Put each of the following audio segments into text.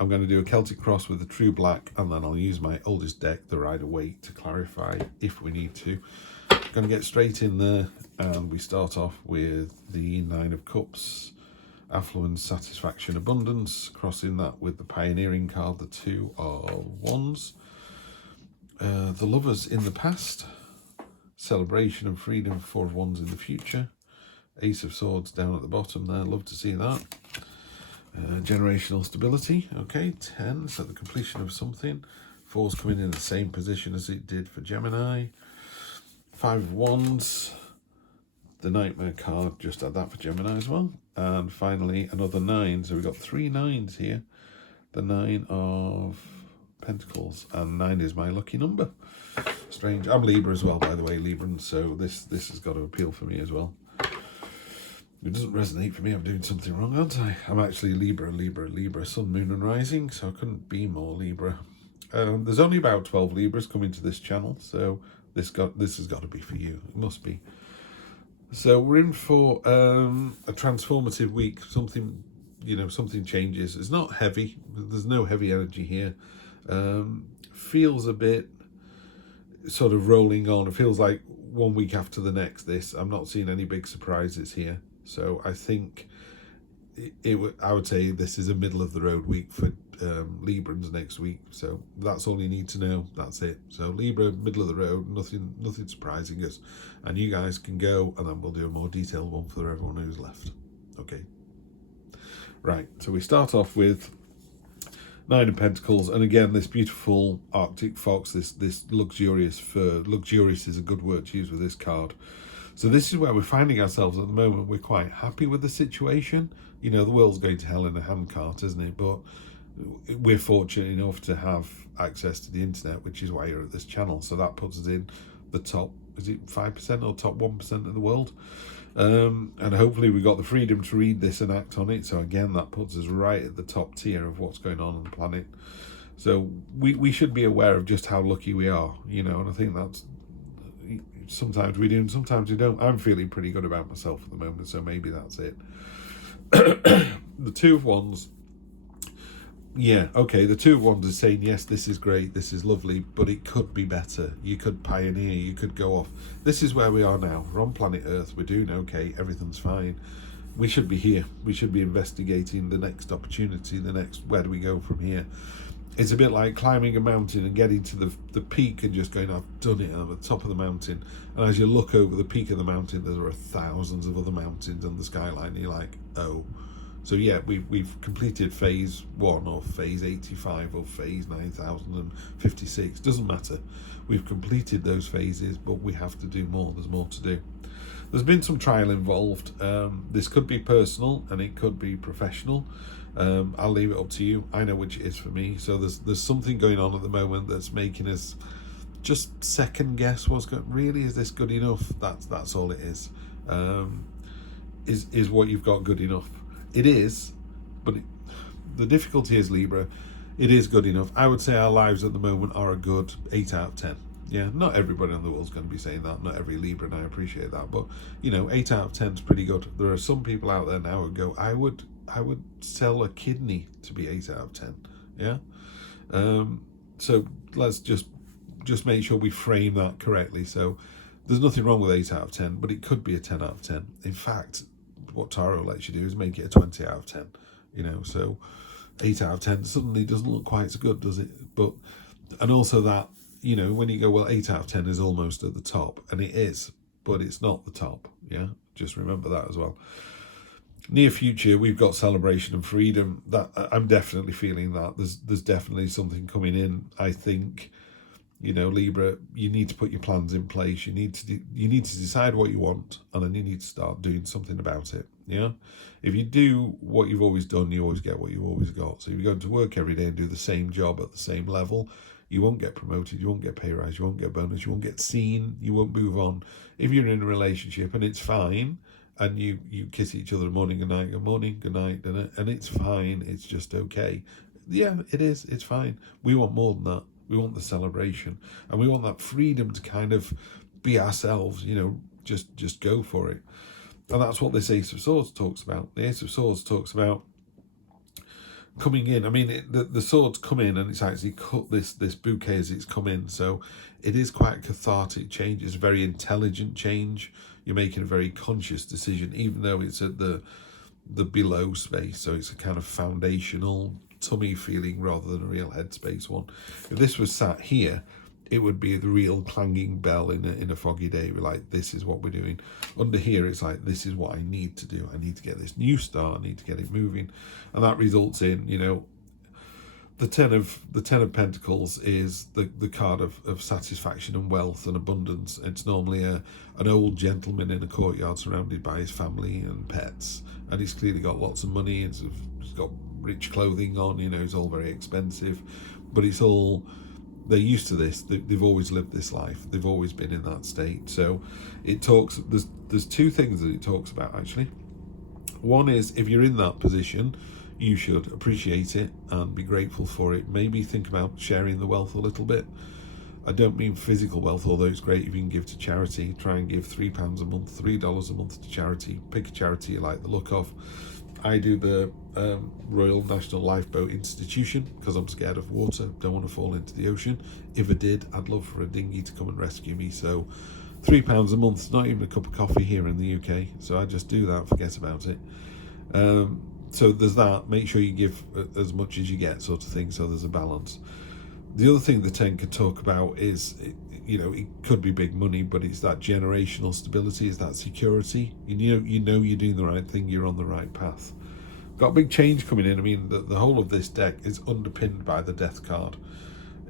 I'm going to do a Celtic cross with the true black, and then I'll use my oldest deck, the Rider-Waite, to clarify if we need to. I'm going to get straight in there, and we start off with the Nine of Cups, affluence, satisfaction, abundance, crossing that with the pioneering card, the Two of Wands, the Lovers in the past, celebration and freedom, Four of Wands in the future, Ace of Swords down at the bottom there, love to see that. Generational stability, okay, 10, so the completion of something. 4's coming in the same position as it did for Gemini. 5 of Wands, the Nightmare card, just had that for Gemini as well. And finally, another 9, so we've got 3 9s here. The 9 of Pentacles, and 9 is my lucky number. Strange. I'm Libra as well, by the way, Libran, so this has got to appeal for me as well. It doesn't resonate for me, I'm doing something wrong, aren't I? I'm actually Libra, Sun, Moon and Rising, so I couldn't be more Libra. There's only about 12 Libras coming to this channel, so this has got to be for you. It must be. So we're in for a transformative week. Something, something changes. It's not heavy. There's no heavy energy here. Feels a bit sort of rolling on. It feels like one week after the next. I'm not seeing any big surprises here. So I think I would say this is a middle of the road week for Librans next week. So that's all you need to know. That's it. So Libra, middle of the road, nothing surprising us. And you guys can go, and then we'll do a more detailed one for everyone who's left. Okay. Right. So we start off with 9 of Pentacles, and again this beautiful Arctic fox, this luxurious fur. Luxurious is a good word to use with this card. So this is where we're finding ourselves at the moment. We're quite happy with the situation. The world's going to hell in a handcart, isn't it? But we're fortunate enough to have access to the internet, which is why you're at this channel. So that puts us in the top, is it 5% or top 1% of the world? And hopefully we got the freedom to read this and act on it. So again, that puts us right at the top tier of what's going on the planet. So we should be aware of just how lucky we are, and I think that's, sometimes we do and sometimes we don't. I'm feeling pretty good about myself at the moment, so maybe that's it. The Two of Wands, yeah, okay, the Two of Wands is saying, yes, this is great, this is lovely, but it could be better. You could pioneer, you could go off. This is where we are now. We're on planet Earth, we're doing okay, everything's fine. We should be here. We should be investigating the next opportunity, the next, where do we go from here? It's a bit like climbing a mountain and getting to the peak and just going, I've done it, I'm at the top of the mountain. And as you look over the peak of the mountain, there are thousands of other mountains on the skyline, and you're like, oh. So yeah, we've completed phase 1 or phase 85 or phase 9056, doesn't matter. We've completed those phases, but we have to do more. There's more to do. There's been some trial involved. This could be personal and it could be professional. I'll leave it up to you. I know which it is for me. So there's something going on at the moment that's making us just second guess what's going. Really, is this good enough? That's all it is. Is what you've got good enough? It is, but the difficulty is, Libra, it is good enough. I would say our lives at the moment are a good 8 out of 10. Yeah, not everybody in the world's going to be saying that. Not every Libra, and I appreciate that. But 8 out of 10 is pretty good. There are some people out there now who go, I would sell a kidney to be 8 out of 10. Yeah. So let's just make sure we frame that correctly. So there's nothing wrong with 8 out of 10, but it could be a 10 out of 10. In fact, what Tarot lets you do is make it a 20 out of 10. So 8 out of 10 suddenly doesn't look quite so good, does it? But, and also that, when you go, well, 8 out of 10 is almost at the top, and it is, but it's not the top. Yeah, just remember that as well. Near future, we've got celebration and freedom. That I'm definitely feeling that there's definitely something coming in. I think, Libra, you need to put your plans in place. You need to decide what you want, and then you need to start doing something about it. Yeah, if you do what you've always done, you always get what you've always got. So if you're going to work every day and do the same job at the same level, you won't get promoted, you won't get pay rise, you won't get bonus, you won't get seen, you won't move on. If you're in a relationship and it's fine, and you kiss each other morning, good night, and it's fine, it's just okay. Yeah, it is, it's fine. We want more than that. We want the celebration, and we want that freedom to kind of be ourselves, just go for it. And that's what this Ace of Swords talks about. The Ace of Swords talks about coming in. I mean, the swords come in and it's actually cut this bouquet as it's come in. So it is quite a cathartic change. It's a very intelligent change. You're making a very conscious decision, even though it's at the below space. So it's a kind of foundational tummy feeling rather than a real headspace one. If this was sat here, it would be the real clanging bell in a foggy day. We're like, this is what we're doing. Under here, it's like, this is what I need to do. I need to get this new start. I need to get it moving. And that results in, you know, the ten of Pentacles is the card of satisfaction and wealth and abundance. It's normally an old gentleman in a courtyard surrounded by his family and pets. And he's clearly got lots of money. He's got rich clothing on, you know, it's all very expensive. But it's all... they're used to this. They've always lived this life. They've always been in that state. So it talks, there's two things that it talks about, actually. One is, if you're in that position, you should appreciate it and be grateful for it. Maybe think about sharing the wealth a little bit. I don't mean physical wealth, although it's great if you can give to charity. Try and give £3 a month, $3 a month to charity. Pick a charity you like the look of. I do the Royal National Lifeboat Institution because I'm scared of water, don't want to fall into the ocean. If I did, I'd love for a dinghy to come and rescue me. So £3 a month, not even a cup of coffee here in the UK. So I just do that, forget about it. So there's that. Make sure you give as much as you get, sort of thing, so there's a balance. The other thing the 10 could talk about is, you know, it could be big money, but it's that generational stability, it's that security. You know you're doing the right thing, you're on the right path. Got a big change coming in. I mean, the whole of this deck is underpinned by the death card.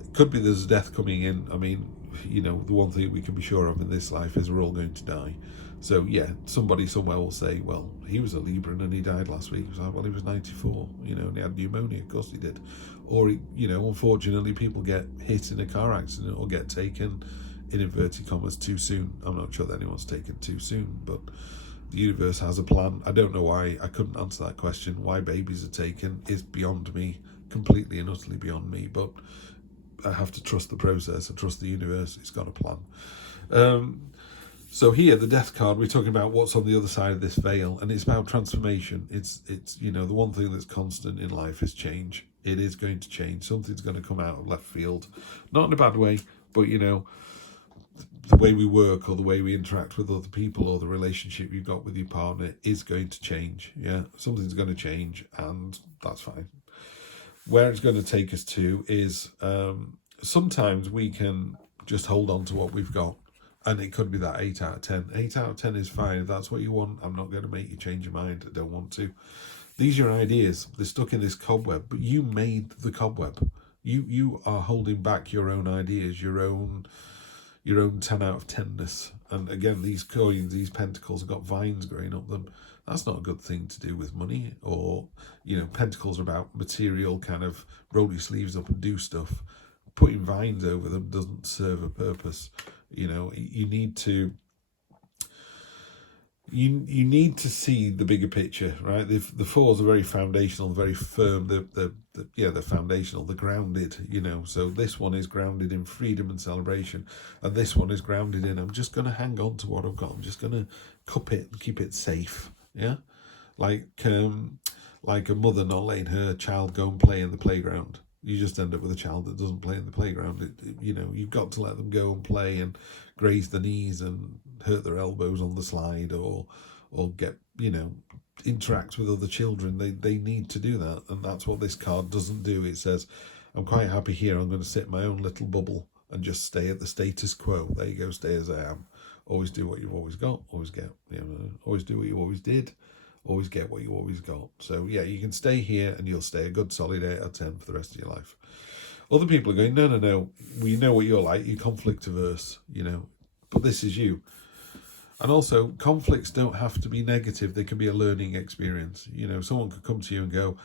It could be there's a death coming in. I mean, you know, the one thing we can be sure of in this life is we're all going to die. So yeah, somebody somewhere will say, well, he was a Libra and he died last week. It was like, well, he was 94, you know, and he had pneumonia. Of course he did. Or, you know, unfortunately, people get hit in a car accident or get taken, in inverted commas, too soon. I'm not sure that anyone's taken too soon, but the universe has a plan. I don't know why. I couldn't answer that question. Why babies are taken is beyond me, completely and utterly beyond me. But I have to trust the process. I trust the universe. It's got a plan. So here, the death card, we're talking about what's on the other side of this veil, and it's about transformation. It's you know, the one thing that's constant in life is change. It is going to change. Something's going to come out of left field, not in a bad way, but you know, the way we work or the way we interact with other people or the relationship you've got with your partner is going to change. Yeah, something's going to change, and that's fine. Where it's going to take us to is sometimes we can just hold on to what we've got. And it could be that 8 out of 10. 8 out of 10 is fine. If that's what you want, I'm not going to make you change your mind. I don't want to. These are your ideas. They're stuck in this cobweb, but you made the cobweb. You are holding back your own ideas, your own 10 out of 10ness. And again, these coins, these pentacles have got vines growing up them. That's not a good thing to do with money. Or, you know, pentacles are about material, kind of roll your sleeves up and do stuff. Putting vines over them doesn't serve a purpose. You know, you need to see the bigger picture, right? The fours are very foundational, very firm. They're foundational, they're grounded, you know. So this one is grounded in freedom and celebration, and this one is grounded in, I'm just going to hang on to what I've got. I'm just going to cup it and keep it safe, yeah? Like a mother not letting her child go and play in the playground. You just end up with a child that doesn't play in the playground. You know, you've got to let them go and play and graze the knees and hurt their elbows on the slide or get, you know, interact with other children. They need to do that. And that's what this card doesn't do. It says, I'm quite happy here. I'm going to sit in my own little bubble and just stay at the status quo. There you go, stay as I am. Always do what you've always got. Always get, you know, always do what you always did. Always get what you always got. So yeah, you can stay here and you'll stay a good solid 8 out of 10 for the rest of your life. Other people are going, no, we know what you're like. You're conflict averse, you know, but this is you. And also, conflicts don't have to be negative. They can be a learning experience. You know, someone could come to you and go,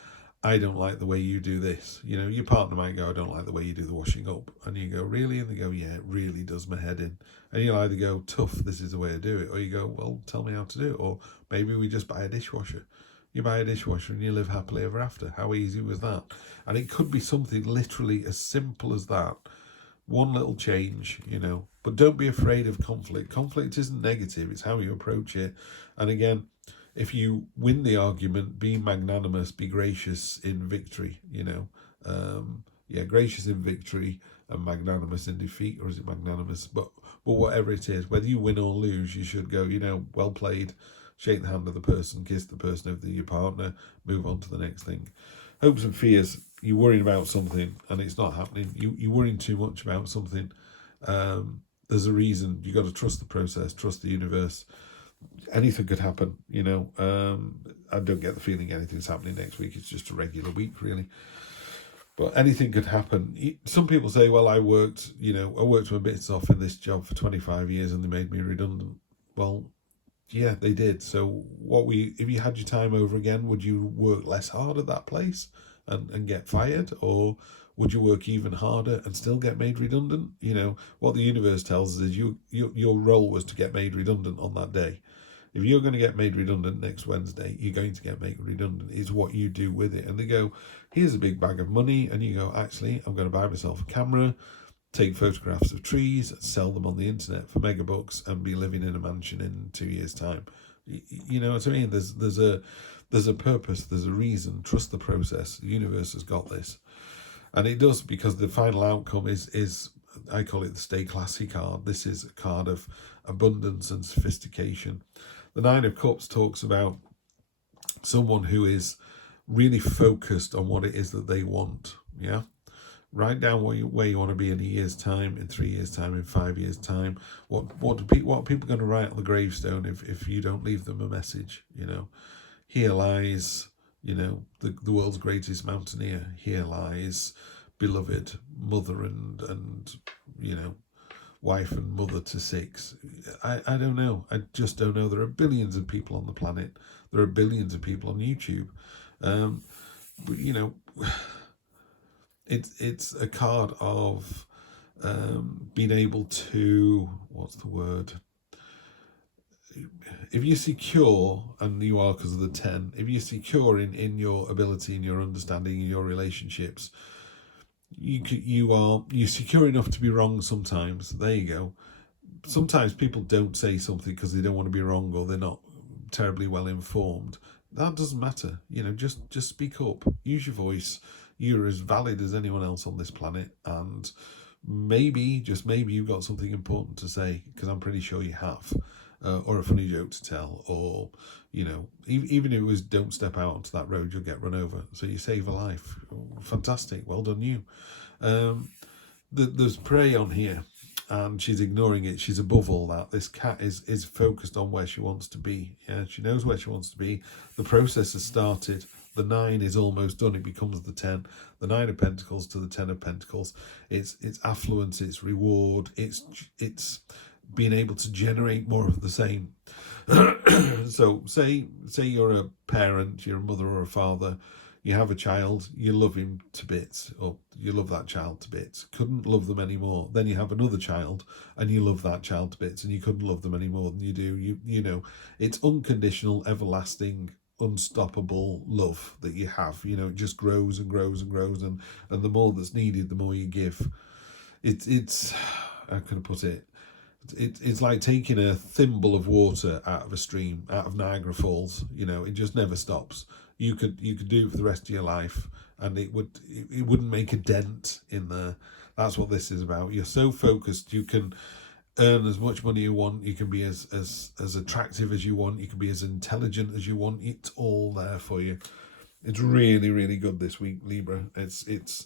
I don't like the way you do this. You know, your partner might go, I don't like the way you do the washing up. And you go, really? And they go, yeah, it really does my head in. And you'll either go, tough, this is the way I do it. Or you go, well, tell me how to do it. Or maybe we just buy a dishwasher. You buy a dishwasher and you live happily ever after. How easy was that? And it could be something literally as simple as that. One little change, you know. But don't be afraid of conflict. Conflict isn't negative. It's how you approach it. And again, if you win the argument, be magnanimous, be gracious in victory, you know. Yeah, gracious in victory and magnanimous in defeat, or is it magnanimous? But whatever it is, whether you win or lose, you should go, you know, well played, shake the hand of the person, kiss the person of your partner, move on to the next thing. Hopes and fears, you're worrying about something and it's not happening. You're worrying too much about something. There's a reason. You got to trust the process, trust the universe. Anything could happen, you know. I don't get the feeling anything's happening next week. It's just a regular week, really. But anything could happen. Some people say, well, I worked my bits off in this job for 25 years and they made me redundant. Well, yeah, they did. So if you had your time over again, would you work less hard at that place and get fired? Or would you work even harder and still get made redundant? You know, what the universe tells us is your role was to get made redundant on that day. If you're going to get made redundant next Wednesday, you're going to get made redundant. It's what you do with it. And they go, here's a big bag of money. And you go, actually, I'm going to buy myself a camera, take photographs of trees, sell them on the internet for megabucks, and be living in a mansion in 2 years' time. You know what I mean? There's a purpose, there's a reason. Trust the process. The universe has got this. And it does, because the final outcome is I call it the Stay Classy card. This is a card of abundance and sophistication. The Nine of Cups talks about someone who is really focused on what it is that they want. Yeah. Write down where you want to be in a year's time, in 3 years' time, in 5 years' time. What are people going to write on the gravestone if you don't leave them a message? You know, here lies, you know, the world's greatest mountaineer. Here lies beloved mother and you know, wife and mother to 6. I don't know. I just don't know. There are billions of people on the planet. There are billions of people on YouTube. But, you know, it's a card of being able to, what's the word? If you're secure, and you are because of the 10, if you're secure in your ability, in your understanding, in your relationships, you're secure enough to be wrong sometimes. There you go. Sometimes people don't say something because they don't want to be wrong, or they're not terribly well informed. That doesn't matter. You know, just speak up. Use your voice. You're as valid as anyone else on this planet, and maybe, just maybe, you've got something important to say, because I'm pretty sure you have, or a funny joke to tell, or, you know, even if it was don't step out onto that road, you'll get run over, so you save a life. Fantastic, well done you. There's prey on here, and she's ignoring it. She's above all that. This cat is focused on where she wants to be. Yeah, she knows where she wants to be. The process has started. The 9 is almost done. It becomes the 10. The 9 of Pentacles to the 10 of Pentacles. It's affluence. It's reward. It's being able to generate more of the same. So say you're a parent, you're a mother or a father. You have a child, you love him to bits, or you love that child to bits. Couldn't love them anymore. Then you have another child, and you love that child to bits, and you couldn't love them any more than you do. You know, it's unconditional, everlasting, unstoppable love that you have. You know, it just grows and grows and grows, and the more that's needed, the more you give. It's how can I put it? It's like taking a thimble of water out of a stream, out of Niagara Falls. You know, it just never stops. You could do it for the rest of your life, and it wouldn't make a dent in there. That's what this is about. You're so focused, you can earn as much money you want, you can be as attractive as you want, you can be as intelligent as you want. It's all there for you. It's really, really good this week, Libra. It's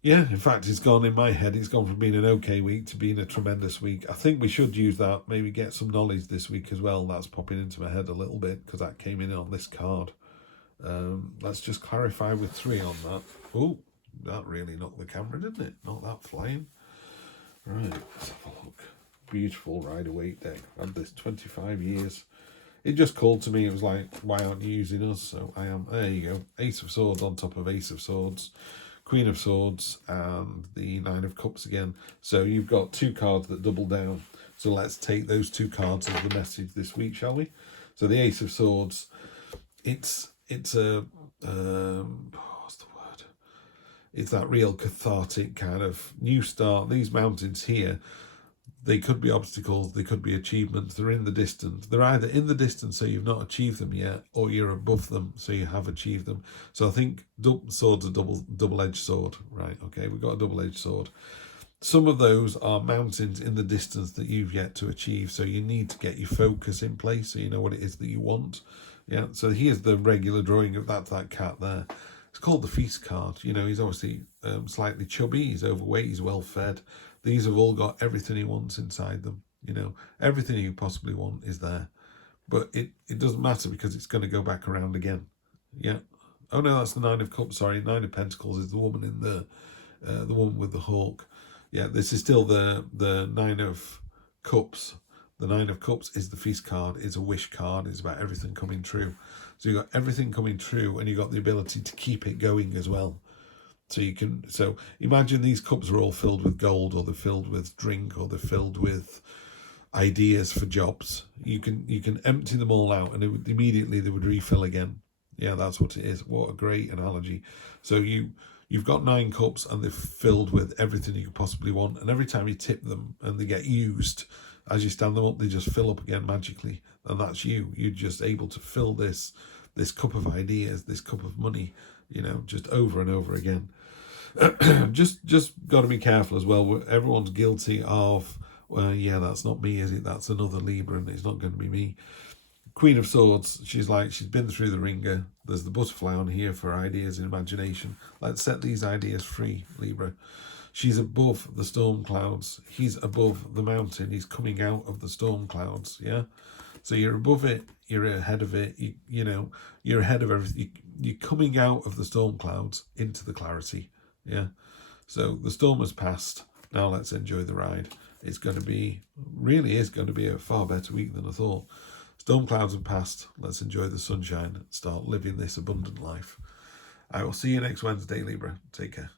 yeah, in fact, it's gone, in my head, it's gone from being an okay week to being a tremendous week. I think we should use that, maybe get some knowledge this week as well. That's popping into my head a little bit, because that came in on this card. Let's just clarify with 3 on that. Oh, that really knocked the camera, didn't it? Not that flying. Right, let's have a look. Beautiful Rider-Waite deck. I've had this 25 years. It just called to me. It was like, why aren't you using us? So I am. There you go. Ace of Swords on top of Ace of Swords. Queen of Swords and the 9 of Cups again. So you've got 2 cards that double down. So let's take those 2 cards as the message this week, shall we? So the Ace of Swords, it's a what's the word? It's that real cathartic kind of new start. These mountains here, They could be obstacles, they could be achievements. They're in the distance. They're either in the distance, so you've not achieved them yet, or you're above them, so you have achieved them. So I think sword's a double-edged sword, right? Okay, we've got a double-edged sword. Some of those are mountains in the distance that you've yet to achieve, so you need to get your focus in place so you know what it is that you want. Yeah, so here's the regular drawing of that cat there. It's called the feast card. You know, he's obviously slightly chubby, he's overweight, he's well fed. These have all got everything he wants inside them. You know, everything you possibly want is there. But it doesn't matter because it's going to go back around again. Yeah. Oh no, that's the Nine of Cups. Sorry, Nine of Pentacles is the woman in the woman with the hawk. Yeah, this is still the Nine of Cups. The Nine of Cups is the feast card. It's a wish card. It's about everything coming true. So you've got everything coming true, and you've got the ability to keep it going as well. So you can. So imagine these cups are all filled with gold, or they're filled with drink, or they're filled with ideas for jobs. You can empty them all out, and immediately they would refill again. Yeah, that's what it is. What a great analogy. So you've got 9 cups, and they're filled with everything you could possibly want. And every time you tip them and they get used, as you stand them up, they just fill up again magically. And that's you. You're just able to fill this cup of ideas, this cup of money, you know, just over and over again. just got to be careful as well. Everyone's guilty of, well, yeah, that's not me, is it? That's another Libra, and it's not going to be me. Queen of Swords, she's been through the ringer. There's the butterfly on here for ideas and imagination. Let's set these ideas free, Libra. She's above the storm clouds. He's above the mountain. He's coming out of the storm clouds, yeah? So you're above it. You're ahead of it. You know, you're ahead of everything. You're coming out of the storm clouds into the clarity, yeah? So the storm has passed. Now let's enjoy the ride. It's going to be, really is going to be a far better week than I thought. Storm clouds have passed. Let's enjoy the sunshine and start living this abundant life. I will see you next Wednesday, Libra. Take care.